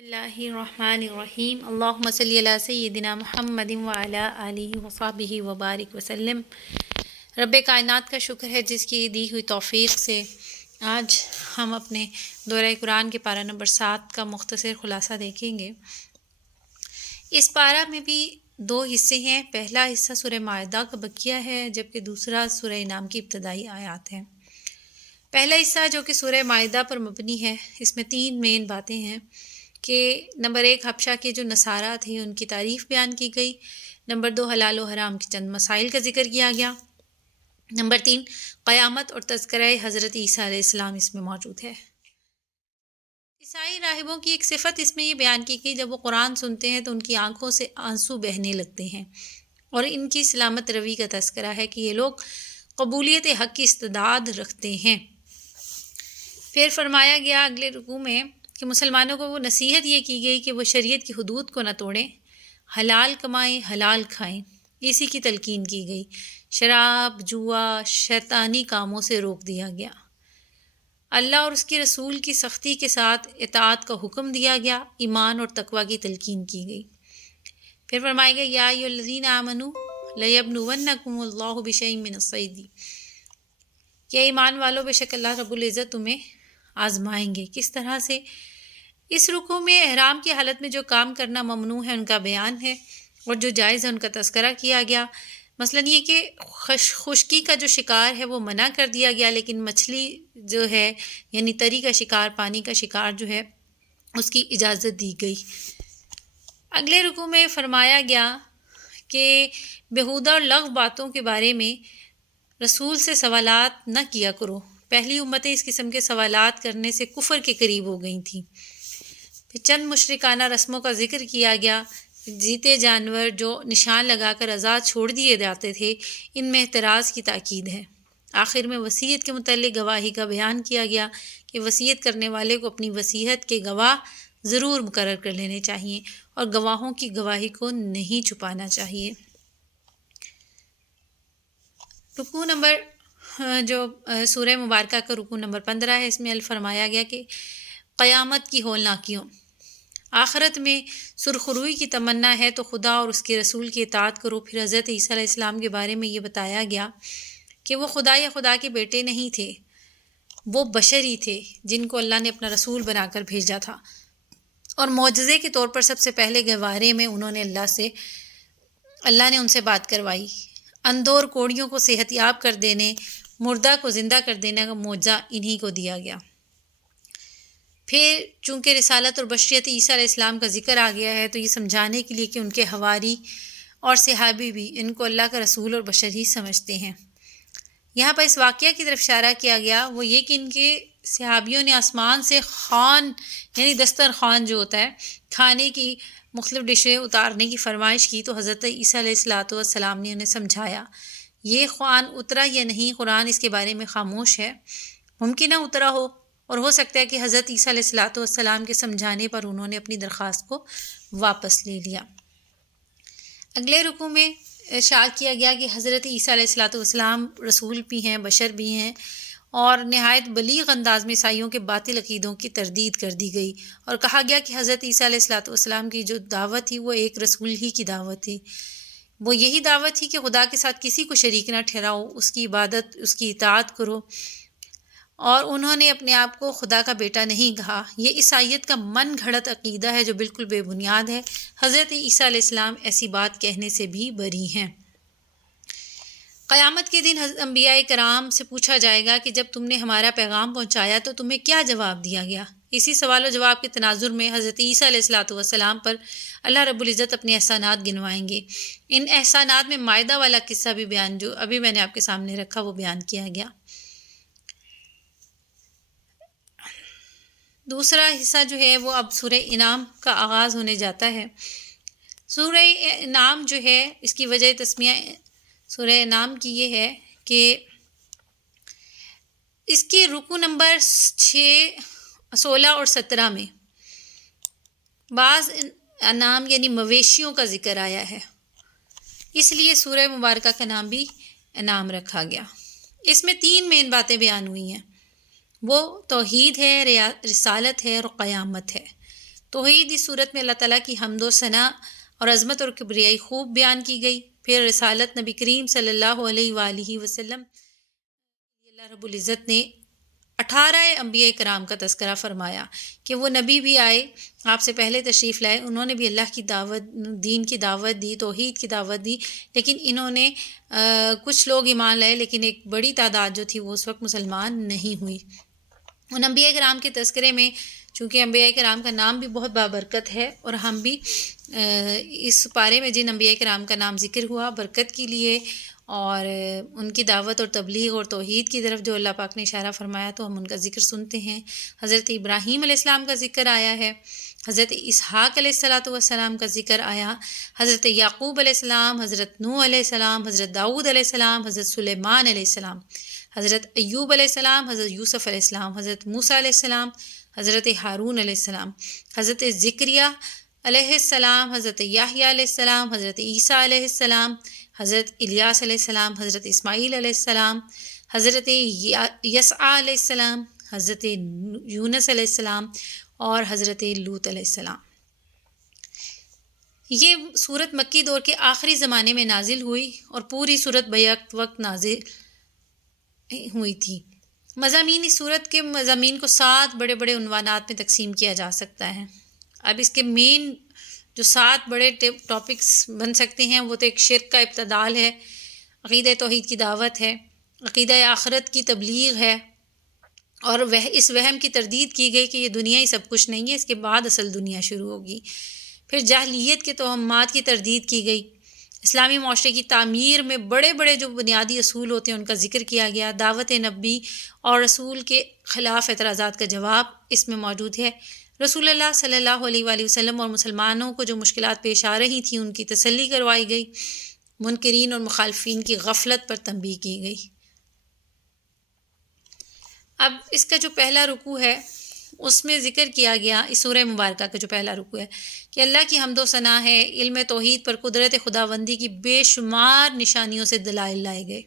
اللہ الرحمن الرحیم اللہم صلی علی سیدنا محمد وعلی آلہ وصحبہ وبارک وسلم۔ رب کائنات کا شکر ہے جس کی دی ہوئی توفیق سے آج ہم اپنے دورہ قرآن کے پارہ نمبر 7 کا مختصر خلاصہ دیکھیں گے۔ اس پارہ میں بھی دو حصے ہیں۔ پہلا حصہ سورہ مائدہ کا بقیہ ہے جبکہ دوسرا سورہ انعام کی ابتدائی آیات ہیں۔ پہلا حصہ جو کہ سورہ مائدہ پر مبنی ہے، اس میں 3 مین باتیں ہیں کہ نمبر 1 حبشہ کے جو نصارہ تھے ان کی تعریف بیان کی گئی، نمبر 2 حلال و حرام کے چند مسائل کا ذکر کیا گیا، نمبر 3 قیامت اور تذکرہ حضرت عیسیٰ علیہ السلام اس میں موجود ہے۔ عیسائی راہبوں کی ایک صفت اس میں یہ بیان کی گئی، جب وہ قرآن سنتے ہیں تو ان کی آنکھوں سے آنسو بہنے لگتے ہیں، اور ان کی سلامت روی کا تذکرہ ہے کہ یہ لوگ قبولیت حق کی استعداد رکھتے ہیں۔ پھر فرمایا گیا اگلے رکوع میں کہ مسلمانوں کو وہ نصیحت یہ کی گئی کہ وہ شریعت کی حدود کو نہ توڑیں، حلال کمائیں، حلال کھائیں، اسی کی تلقین کی گئی۔ شراب، جوا، شیطانی کاموں سے روک دیا گیا۔ اللہ اور اس کے رسول کی سختی کے ساتھ اطاعت کا حکم دیا گیا، ایمان اور تقوی کی تلقین کی گئی۔ پھر فرمایا گیا یا ایھا الذین آمنوا لیبلونکم اللہ بشیء من الصید، کہ ایمان والو بے شک اللہ رب العزت تمہیں آزمائیں گے۔ کس طرح سے؟ اس رکوع میں احرام کی حالت میں جو کام کرنا ممنوع ہے ان کا بیان ہے، اور جو جائز ہے ان کا تذکرہ کیا گیا۔ مثلاً یہ کہ خشکی کا جو شکار ہے وہ منع کر دیا گیا، لیکن مچھلی جو ہے یعنی تری کا شکار، پانی کا شکار جو ہے اس کی اجازت دی گئی۔ اگلے رکوع میں فرمایا گیا کہ بیہودہ اور لغو باتوں کے بارے میں رسول سے سوالات نہ کیا کرو۔ پہلی امتیں اس قسم کے سوالات کرنے سے کفر کے قریب ہو گئی تھیں۔ پھر چند مشرکانہ رسموں کا ذکر کیا گیا۔ جیتے جانور جو نشان لگا کر آزاد چھوڑ دیے جاتے تھے، ان میں احتراز کی تاکید ہے۔ آخر میں وصیت کے متعلق گواہی کا بیان کیا گیا کہ وصیت کرنے والے کو اپنی وصیت کے گواہ ضرور مقرر کر لینے چاہیے اور گواہوں کی گواہی کو نہیں چھپانا چاہیے۔ رکوع نمبر جو سورہ مبارکہ کا رکوع نمبر 15 ہے، اس میں فرمایا گیا کہ قیامت کی ہولناکیوں، آخرت میں سرخروئی کی تمنا ہے تو خدا اور اس کے رسول کی اطاعت کرو۔ پھر حضرت عیسیٰ علیہ السلام کے بارے میں یہ بتایا گیا کہ وہ خدا یا خدا کے بیٹے نہیں تھے، وہ بشر ہی تھے جن کو اللہ نے اپنا رسول بنا کر بھیجا تھا، اور معجزے کے طور پر سب سے پہلے گہوارے میں اللہ نے ان سے بات کروائی۔ اندھوں اور کوڑیوں کو صحت یاب کر دینے، مردہ کو زندہ کر دینے کا معجزہ انہی کو دیا گیا۔ پھر چونکہ رسالت اور بشریت عیسیٰ علیہ السلام کا ذکر آ گیا ہے تو یہ سمجھانے کے لیے کہ ان کے حواری اور صحابی بھی ان کو اللہ کا رسول اور بشر ہی سمجھتے ہیں۔ یہاں پر اس واقعہ کی طرف اشارہ کیا گیا، وہ یہ کہ ان کے صحابیوں نے آسمان سے خوان یعنی دسترخوان جو ہوتا ہے کھانے کی مختلف ڈشیں اتارنے کی فرمائش کی، تو حضرت عیسیٰ علیہ السلام نے انہیں سمجھایا یہ خوان اترا یا نہیں، قرآن اس کے بارے میں خاموش ہے، ممکنہ اترا ہو، اور ہو سکتا ہے کہ حضرت عیسیٰ علیہ السلام کے سمجھانے پر انہوں نے اپنی درخواست کو واپس لے لیا۔ اگلے رکوع میں ارشاد کیا گیا کہ حضرت عیسیٰ علیہ السلام رسول بھی ہیں، بشر بھی ہیں، اور نہایت بلیغ انداز میں عیسائیوں کے باطل عقیدوں کی تردید کر دی گئی، اور کہا گیا کہ حضرت عیسیٰ علیہ السلام کی جو دعوت تھی وہ ایک رسول ہی کی دعوت تھی، وہ یہی دعوت تھی کہ خدا کے ساتھ کسی کو شریک نہ ٹھہراؤ، اس کی عبادت، اس کی اطاعت کرو، اور انہوں نے اپنے آپ کو خدا کا بیٹا نہیں کہا۔ یہ عیسائیت کا من گھڑت عقیدہ ہے جو بالکل بے بنیاد ہے۔ حضرت عیسیٰ علیہ السلام ایسی بات کہنے سے بھی بری ہیں۔ قیامت کے دن انبیاء کرام سے پوچھا جائے گا کہ جب تم نے ہمارا پیغام پہنچایا تو تمہیں کیا جواب دیا گیا؟ اسی سوال و جواب کے تناظر میں حضرت عیسیٰ علیہ السلام پر اللہ رب العزت اپنے احسانات گنوائیں گے۔ ان احسانات میں مائدہ والا قصہ بھی بیان جو ابھی میں نے آپ کے سامنے رکھا وہ بیان کیا گیا۔ دوسرا حصہ جو ہے وہ اب سورہ انعام کا آغاز ہونے جاتا ہے۔ سورہ انعام جو ہے اس کی وجہ تسمیہ سورہ انعام کی یہ ہے کہ اس کے رکوع نمبر 16 اور 17 میں بعض انعام یعنی مویشیوں کا ذکر آیا ہے، اس لیے سورہ مبارکہ کا نام بھی انعام رکھا گیا۔ اس میں 3 مین باتیں بیان ہوئی ہیں، وہ توحید ہے، رسالت ہے اور قیامت ہے۔ توحید اس صورت میں اللہ تعالیٰ کی حمد و ثنا اور عظمت اور کبریائی خوب بیان کی گئی۔ پھر رسالت نبی کریم صلی اللہ علیہ وآلہ وسلم اللہ رب العزت نے 18 انبیاء کرام کا تذکرہ فرمایا کہ وہ نبی بھی آئے، آپ سے پہلے تشریف لائے، انہوں نے بھی اللہ کی دعوت، دین کی دعوت دی، توحید کی دعوت دی، لیکن انہوں نے کچھ لوگ ایمان لائے، لیکن ایک بڑی تعداد جو تھی وہ اس وقت مسلمان نہیں ہوئی۔ ان انبیاء کرام کے تذکرے میں چونکہ انبیاء کرام کا نام بھی بہت بابرکت ہے، اور ہم بھی اس پارے میں جن انبیاء کرام کا نام ذکر ہوا برکت کے لیے اور ان کی دعوت اور تبلیغ اور توحید کی طرف جو اللہ پاک نے اشارہ فرمایا، تو ہم ان کا ذکر سنتے ہیں۔ حضرت ابراہیم علیہ السلام کا ذکر آیا ہے، حضرت اسحاق علیہ السلام کا ذکر آیا، حضرت یعقوب علیہ السلام، حضرت نوح علیہ السلام، حضرت داؤد علیہ السلام، حضرت سلیمان علیہ السلام، حضرت ایوب علیہ السلام، حضرت یوسف علیہ السلام، حضرت موسیٰ علیہ السلام، حضرت ہارون علیہ السلام، حضرت زکریا علیہ السلام، حضرت یحییٰ علیہ السلام، حضرت عیسیٰ علیہ السلام، حضرت الیاس علیہ السلام، حضرت اسماعیل علیہ السلام، حضرت یسع علیہ السلام، حضرت یونس علیہ السلام اور حضرت لوط علیہ السلام۔ یہ صورت مکی دور کے آخری زمانے میں نازل ہوئی اور پوری صورت بیک وقت نازل ہوئی تھی۔ مضامین اس صورت کے مضامین کو 7 بڑے بڑے عنوانات میں تقسیم کیا جا سکتا ہے۔ اب اس کے مین جو 7 بڑے ٹاپکس بن سکتے ہیں وہ تو ایک شرک کا ابتدال ہے، عقیدہ توحید کی دعوت ہے، عقیدہ آخرت کی تبلیغ ہے، اور اس وہم کی تردید کی گئی کہ یہ دنیا ہی سب کچھ نہیں ہے، اس کے بعد اصل دنیا شروع ہوگی۔ پھر جاہلیت کے توہمات کی تردید کی گئی، اسلامی معاشرے کی تعمیر میں بڑے بڑے جو بنیادی اصول ہوتے ہیں ان کا ذکر کیا گیا، دعوت نبی اور رسول کے خلاف اعتراضات کا جواب اس میں موجود ہے، رسول اللہ صلی اللہ علیہ وآلہ وسلم اور مسلمانوں کو جو مشکلات پیش آ رہی تھیں ان کی تسلی کروائی گئی، منکرین اور مخالفین کی غفلت پر تنبیہ کی گئی۔ اب اس کا جو پہلا رکوع ہے اس میں ذکر کیا گیا، اس سورہ مبارکہ کا جو پہلا رکوع ہے کہ اللہ کی حمد و ثنا ہے، علم توحید پر قدرت خداوندی کی بے شمار نشانیوں سے دلائل لائے گئے۔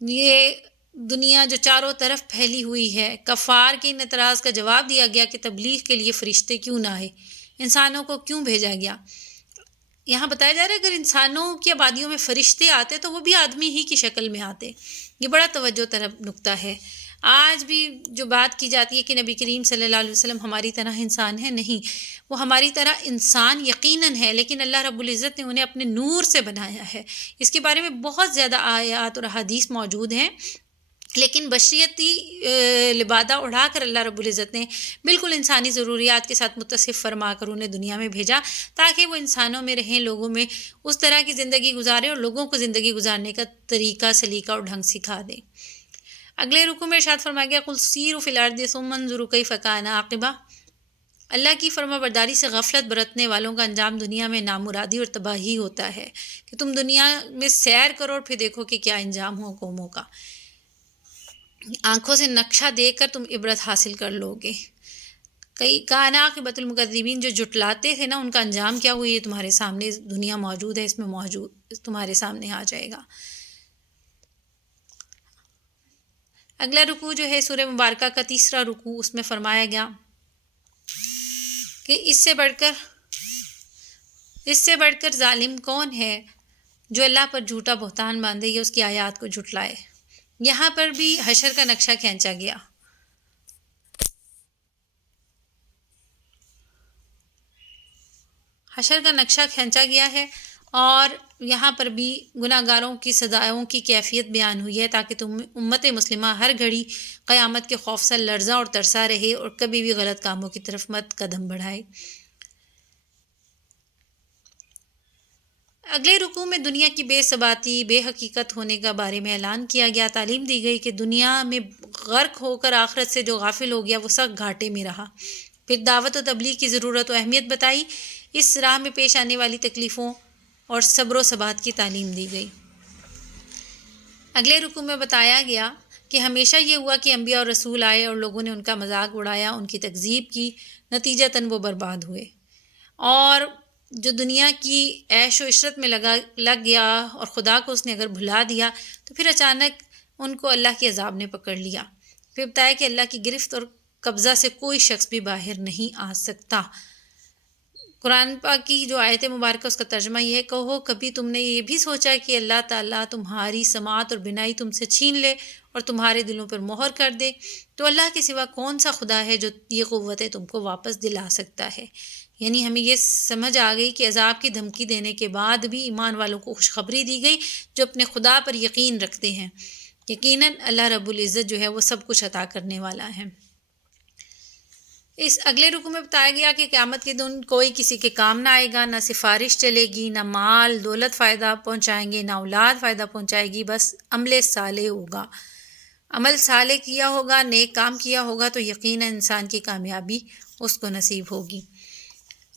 یہ دنیا جو چاروں طرف پھیلی ہوئی ہے، کفار کے ان اعتراض کا جواب دیا گیا کہ تبلیغ کے لیے فرشتے کیوں نہ آئے، انسانوں کو کیوں بھیجا گیا۔ یہاں بتایا جا رہا ہے اگر انسانوں کی آبادیوں میں فرشتے آتے تو وہ بھی آدمی ہی کی شکل میں آتے۔ یہ بڑا توجہ طلب نکتہ ہے۔ آج بھی جو بات کی جاتی ہے کہ نبی کریم صلی اللہ علیہ وسلم ہماری طرح انسان ہے، نہیں، وہ ہماری طرح انسان یقیناً ہے، لیکن اللہ رب العزت نے انہیں اپنے نور سے بنایا ہے۔ اس کے بارے میں بہت زیادہ آیات اور احادیث موجود ہیں، لیکن بشریتی لبادہ اڑا کر اللہ رب العزت نے بالکل انسانی ضروریات کے ساتھ متصف فرما کر انہیں دنیا میں بھیجا تاکہ وہ انسانوں میں رہیں، لوگوں میں اس طرح کی زندگی گزارے اور لوگوں کو زندگی گزارنے کا طریقہ، سلیقہ اور ڈھنگ سکھا دے۔ اگلے رکوع میں ارشاد فرمایا گیا قُلْ سِیرُوا فِی الْأَرْضِ ثُمَّ انظُرُوا کَیْفَ کَانَ عَاقِبَۃُ۔ اللہ کی فرما برداری سے غفلت برتنے والوں کا انجام دنیا میں نامرادی اور تباہی ہوتا ہے کہ تم دنیا میں سیر کرو اور پھر دیکھو کہ کیا انجام ہو قوموں کا۔ آنکھوں سے نقشہ دیکھ کر تم عبرت حاصل کر لو گے۔ کَانَ عَاقِبَۃُ الْمُکَذِّبِینَ، جو جھٹلاتے تھے نا ان کا انجام کیا ہوئی، یہ تمہارے سامنے دنیا موجود ہے، اس میں موجود تمہارے سامنے آ جائے گا۔ اگلا رکوع جو ہے سورہ مبارکہ کا تیسرا رکوع، اس میں فرمایا گیا کہ اس سے بڑھ کر ظالم کون ہے جو اللہ پر جھوٹا بہتان باندھے یا اس کی آیات کو جھٹلائے۔ یہاں پر بھی حشر کا نقشہ کھینچا گیا۔ حشر کا نقشہ کھینچا گیا ہے اور یہاں پر بھی گناہ گاروں کی سزاؤں کی کیفیت بیان ہوئی ہے تاکہ تم امت مسلمہ ہر گھڑی قیامت کے خوف سے لرزاں اور ترسا رہے اور کبھی بھی غلط کاموں کی طرف مت قدم بڑھائے۔ اگلے رکوع میں دنیا کی بے ثباتی، بے حقیقت ہونے کا بارے میں اعلان کیا گیا، تعلیم دی گئی کہ دنیا میں غرق ہو کر آخرت سے جو غافل ہو گیا وہ سخت گھاٹے میں رہا۔ پھر دعوت و تبلیغ کی ضرورت و اہمیت بتائی، اس راہ میں پیش آنے والی تکلیفوں اور صبر و ثبات کی تعلیم دی گئی۔ اگلے رکوع میں بتایا گیا کہ ہمیشہ یہ ہوا کہ انبیاء اور رسول آئے اور لوگوں نے ان کا مذاق اڑایا، ان کی تکذیب کی، نتیجتاً وہ برباد ہوئے، اور جو دنیا کی عیش و عشرت میں لگ گیا اور خدا کو اس نے اگر بھلا دیا تو پھر اچانک ان کو اللہ کے عذاب نے پکڑ لیا۔ پھر بتایا کہ اللہ کی گرفت اور قبضہ سے کوئی شخص بھی باہر نہیں آ سکتا۔ قرآن پاک کی جو آیت مبارکہ اس کا ترجمہ یہ ہے، کہو کبھی تم نے یہ بھی سوچا کہ اللہ تعالیٰ تمہاری سماعت اور بینائی تم سے چھین لے اور تمہارے دلوں پر مہر کر دے؟ تو اللہ کے سوا کون سا خدا ہے جو یہ قوتیں تم کو واپس دلا سکتا ہے؟ یعنی ہمیں یہ سمجھ آ گئی کہ عذاب کی دھمکی دینے کے بعد بھی ایمان والوں کو خوشخبری دی گئی جو اپنے خدا پر یقین رکھتے ہیں۔ یقیناً اللہ رب العزت جو ہے وہ سب کچھ عطا کرنے والا ہے۔ اس اگلے رکوع میں بتایا گیا کہ قیامت کے دن کوئی کسی کے کام نہ آئے گا، نہ سفارش چلے گی، نہ مال دولت فائدہ پہنچائیں گے، نہ اولاد فائدہ پہنچائے گی، بس عمل صالح ہوگا۔ عمل صالح کیا ہوگا، نیک کام کیا ہوگا تو یقیناً انسان کی کامیابی اس کو نصیب ہوگی۔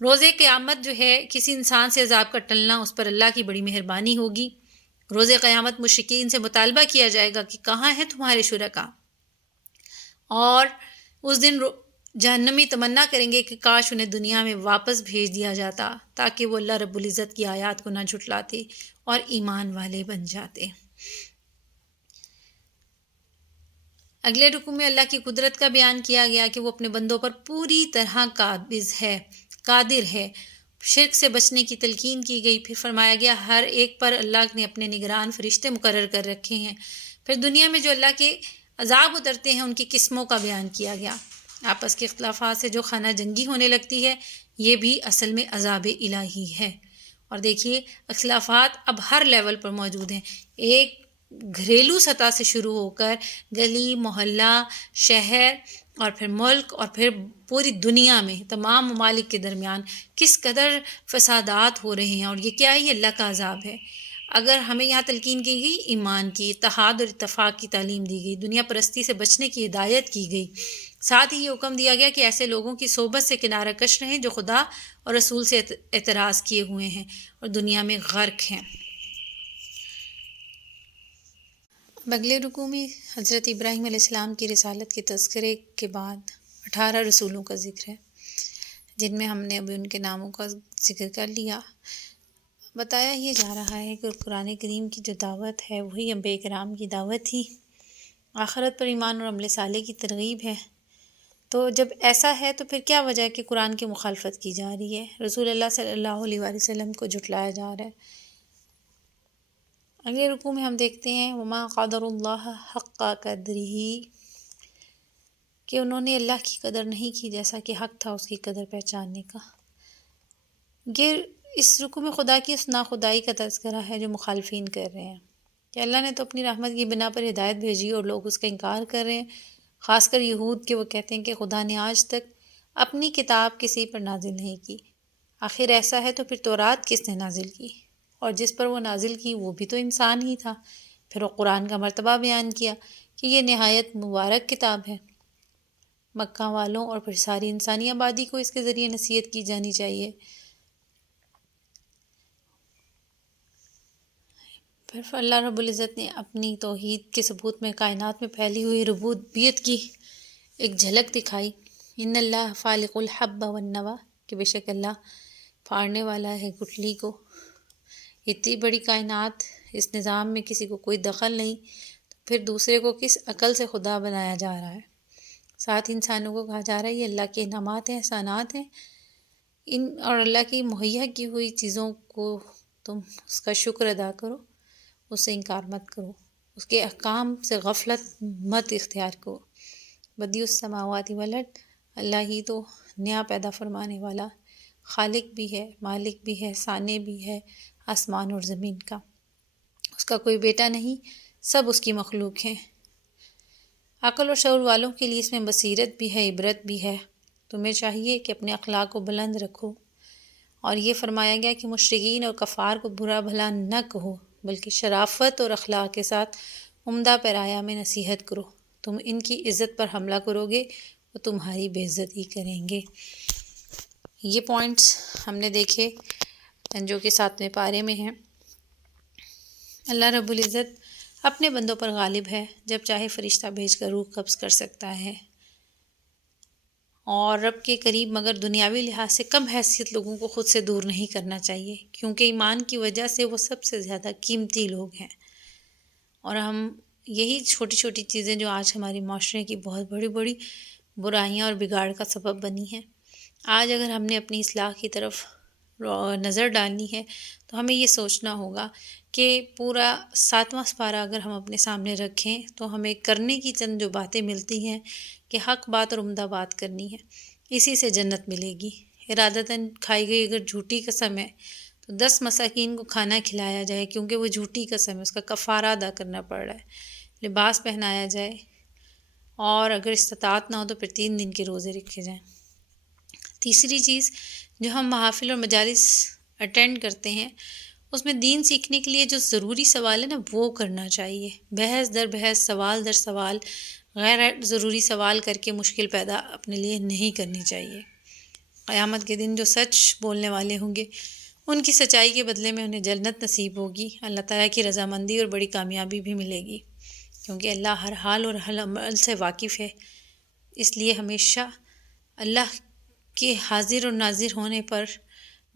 روز قیامت جو ہے کسی انسان سے عذاب کا ٹلنا اس پر اللہ کی بڑی مہربانی ہوگی۔ روز قیامت مشرکین سے مطالبہ کیا جائے گا کہ کہاں ہیں تمہارے شرکاء، اور اس دن جہنمی تمنا کریں گے کہ کاش انہیں دنیا میں واپس بھیج دیا جاتا تاکہ وہ اللہ رب العزت کی آیات کو نہ جھٹلاتے اور ایمان والے بن جاتے۔ اگلے رکوع میں اللہ کی قدرت کا بیان کیا گیا کہ وہ اپنے بندوں پر پوری طرح قابض ہے، قادر ہے۔ شرک سے بچنے کی تلقین کی گئی، پھر فرمایا گیا ہر ایک پر اللہ نے اپنے نگران فرشتے مقرر کر رکھے ہیں۔ پھر دنیا میں جو اللہ کے عذاب اترتے ہیں ان کی قسموں کا بیان کیا گیا۔ آپس کے اختلافات سے جو خانہ جنگی ہونے لگتی ہے یہ بھی اصل میں عذاب الہی ہے۔ اور دیکھیے اختلافات اب ہر لیول پر موجود ہیں، ایک گھریلو سطح سے شروع ہو کر گلی محلہ شہر اور پھر ملک اور پھر پوری دنیا میں تمام ممالک کے درمیان کس قدر فسادات ہو رہے ہیں، اور یہ کیا ہے؟ یہ اللہ کا عذاب ہے۔ اگر ہمیں یہاں تلقین کی گئی ایمان کی، اتحاد اور اتفاق کی تعلیم دی گئی، دنیا پرستی سے بچنے کی ہدایت کی گئی، ساتھ ہی یہ حکم دیا گیا کہ ایسے لوگوں کی صحبت سے کنارہ کش رہیں جو خدا اور رسول سے اعتراض کیے ہوئے ہیں اور دنیا میں غرق ہیں۔ اگلے رکوع میں حضرت ابراہیم علیہ السلام کی رسالت کے تذکرے کے بعد 18 رسولوں کا ذکر ہے، جن میں ہم نے ابھی ان کے ناموں کا ذکر کر لیا۔ بتایا یہ جا رہا ہے کہ قرآن کریم کی جو دعوت ہے وہی انبیاء کرام کی دعوت تھی، آخرت پر ایمان اور عمل صالح کی ترغیب ہے۔ تو جب ایسا ہے تو پھر کیا وجہ ہے کہ قرآن کی مخالفت کی جا رہی ہے، رسول اللہ صلی اللہ علیہ وآلہ وسلم کو جھٹلایا جا رہا ہے؟ اگلے رکوع میں ہم دیکھتے ہیں وما قدر اللہ حق قدرہ، کہ انہوں نے اللہ کی قدر نہیں کی جیسا کہ حق تھا اس کی قدر پہچاننے کا۔ یہ اس رکوع میں خدا کی اس ناخدائی کا تذکرہ ہے جو مخالفین کر رہے ہیں کہ اللہ نے تو اپنی رحمت کی بنا پر ہدایت بھیجی اور لوگ اس کا انکار کر رہے ہیں، خاص کر یہود کے۔ وہ کہتے ہیں کہ خدا نے آج تک اپنی کتاب کسی پر نازل نہیں کی، آخر ایسا ہے تو پھر تورات کس نے نازل کی؟ اور جس پر وہ نازل کی وہ بھی تو انسان ہی تھا۔ پھر وہ قرآن کا مرتبہ بیان کیا کہ یہ نہایت مبارک کتاب ہے، مکہ والوں اور پھر ساری انسانی آبادی کو اس کے ذریعے نصیحت کی جانی چاہیے۔ پھر اللہ رب العزت نے اپنی توحید کے ثبوت میں کائنات میں پھیلی ہوئی ربوبیت کی ایک جھلک دکھائی۔ ان اللہ فالق الحب والنوى، کہ بے شک اللہ پھاڑنے والا ہے گٹھلی کو۔ اتنی بڑی کائنات، اس نظام میں کسی کو کوئی دخل نہیں، تو پھر دوسرے کو کس عقل سے خدا بنایا جا رہا ہے؟ ساتھ انسانوں کو کہا جا رہا ہے یہ اللہ کے انعامات ہیں، احسانات ہیں، ان اور اللہ کی مہیا کی ہوئی چیزوں کو تم اس کا شکر ادا کرو، اس سے انکار مت کرو، اس کے احکام سے غفلت مت اختیار کرو۔ بدیع السماوات والارض، اللہ ہی تو نیا پیدا فرمانے والا خالق بھی ہے، مالک بھی ہے، صانع بھی ہے آسمان اور زمین کا، اس کا کوئی بیٹا نہیں، سب اس کی مخلوق ہیں۔ عقل اور شعور والوں کے لیے اس میں بصیرت بھی ہے، عبرت بھی ہے۔ تمہیں چاہیے کہ اپنے اخلاق کو بلند رکھو، اور یہ فرمایا گیا کہ مشرکین اور کفار کو برا بھلا نہ کہو بلکہ شرافت اور اخلاق کے ساتھ عمدہ پیرایا میں نصیحت کرو۔ تم ان کی عزت پر حملہ کرو گے وہ تمہاری بے عزتی کریں گے۔ یہ پوائنٹس ہم نے دیکھے جو کہ 7ویں پارے میں ہیں۔ اللہ رب العزت اپنے بندوں پر غالب ہے، جب چاہے فرشتہ بھیج کر روح قبض کر سکتا ہے، اور رب کے قریب مگر دنیاوی لحاظ سے کم حیثیت لوگوں کو خود سے دور نہیں کرنا چاہیے، کیونکہ ایمان کی وجہ سے وہ سب سے زیادہ قیمتی لوگ ہیں۔ اور ہم یہی چھوٹی چھوٹی چیزیں جو آج ہماری معاشرے کی بہت بڑی بڑی برائیاں اور بگاڑ کا سبب بنی ہیں۔ آج اگر ہم نے اپنی اصلاح کی طرف نظر ڈالنی ہے تو ہمیں یہ سوچنا ہوگا کہ پورا 7واں سپارہ اگر ہم اپنے سامنے رکھیں تو ہمیں کرنے کی چند جو باتیں ملتی ہیں کہ حق بات اور عمدہ بات کرنی ہے، اسی سے جنت ملے گی۔ ارادتاً کھائی گئی اگر جھوٹی قسم ہے تو 10 مساکین کو کھانا کھلایا جائے، کیونکہ وہ جھوٹی قسم ہے، اس کا کفارہ ادا کرنا پڑ رہا ہے۔ لباس پہنایا جائے، اور اگر استطاعت نہ ہو تو پھر 3 دن کے روزے رکھے جائیں۔ تیسری چیز، جو ہم محافل اور مجالس اٹینڈ کرتے ہیں اس میں دین سیکھنے کے لیے جو ضروری سوال ہے نا وہ کرنا چاہیے۔ بحث در بحث، سوال در سوال، غیر ضروری سوال کر کے مشکل پیدا اپنے لیے نہیں کرنی چاہیے۔ قیامت کے دن جو سچ بولنے والے ہوں گے ان کی سچائی کے بدلے میں انہیں جنت نصیب ہوگی، اللہ تعالیٰ کی رضامندی اور بڑی کامیابی بھی ملے گی، کیونکہ اللہ ہر حال اور ہر عمل سے واقف ہے۔ اس لیے ہمیشہ اللہ کے حاضر اور ناظر ہونے پر،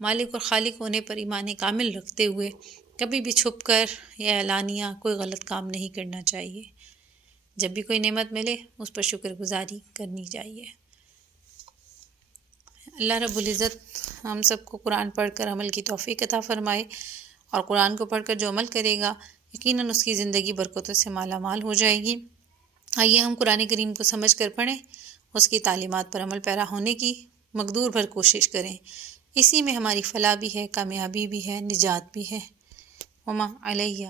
مالک اور خالق ہونے پر ایمان کامل رکھتے ہوئے کبھی بھی چھپ کر یا اعلانیہ کوئی غلط کام نہیں کرنا چاہیے۔ جب بھی کوئی نعمت ملے اس پر شکر گزاری کرنی چاہیے۔ اللہ رب العزت ہم سب کو قرآن پڑھ کر عمل کی توفیق عطا فرمائے، اور قرآن کو پڑھ کر جو عمل کرے گا یقیناً اس کی زندگی برکتوں سے مالا مال ہو جائے گی۔ آئیے ہم قرآن کریم کو سمجھ کر پڑھیں، اس کی تعلیمات پر عمل پیرا ہونے کی مقدور بھر کوشش کریں، اسی میں ہماری فلاح بھی ہے، کامیابی بھی ہے، نجات بھی ہے۔ وما علیہ